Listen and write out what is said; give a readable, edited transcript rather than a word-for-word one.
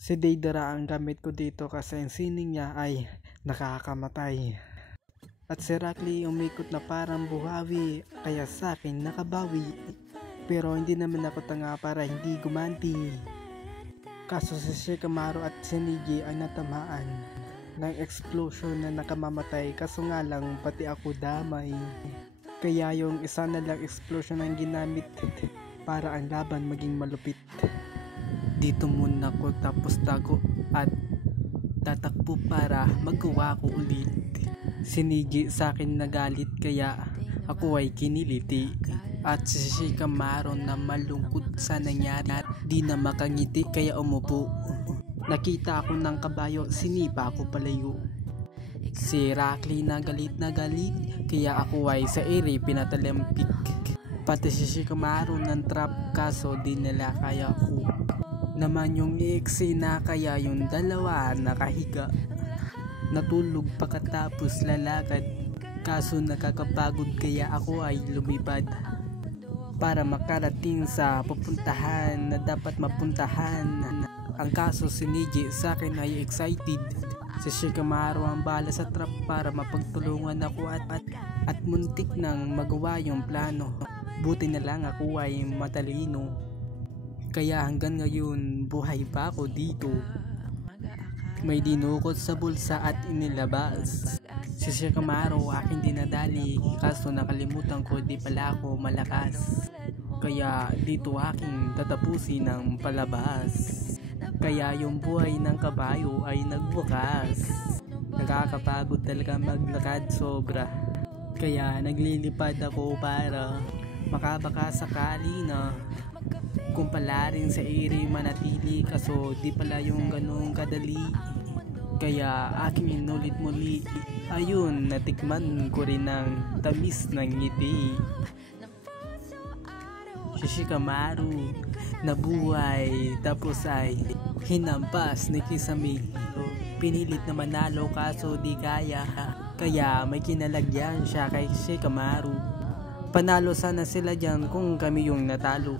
Si Deidara ang gamit ko dito kasi ang sining niya ay nakakamatay. At si Rockly umikot na parang buhawi, kaya sa akin nakabawi. Pero hindi naman ako tanga para hindi gumanti. Kaso si Shikamaru at si Niji ay natamaan ng explosion na nakamamatay, kaso nga lang pati ako damay. Kaya yung isa na lang explosion ang ginamit para ang laban maging malupit. Dito muna ko tapos tago at tatakbo para magawa ko ulit. Si Niji sa akin nagalit kaya ako ay kiniliti. At si Shikamaru na malungkot sa nangyari at di na makangiti kaya umupo. Nakita ako ng kabayo, sinipa ako palayo. Si Rockly na galit kaya ako ay sa ere pinatalampik. Pati si Shikamaru ng trap kaso di nila kaya ko. Naman yung eksena kaya yung dalawa nakahiga. Natulog pagkatapos lalakad kaso nakakapagod kaya ako ay lumipad para makarating sa pupuntahan na dapat mapuntahan. Ang kaso si Niji sa akin ay excited. Si Shikamaru ang bala sa trap para mapagtulungan ako at muntik nang magawa yung plano. Buti na lang ako ay matalino. Kaya hanggang ngayon buhay pa ako dito. May dinukot sa bulsa at inilabas. Si Shikamaru aking dinadali kaso nakalimutan ko di pala ako malakas. Kaya dito aking tatapusin ang palabas. Kaya yung buhay ng kabayo ay nagwakas. Nakakapagod talaga maglakad sobra. Kaya naglilipad ako para makabaka sakali na kung pala rin sa ere manatili kaso di pala yung ganung kadali. Kaya aking inulit muli. Ayun, natikman ko rin ang tamis ng ngiti. Si Shikamaru nabuhay tapos ay hinampas ni Kisame. Pinilit na manalo kaso di kaya. Kaya may kinalagyan siya kay Shikamaru. Panalo sana sila dyan kung kami yung natalo.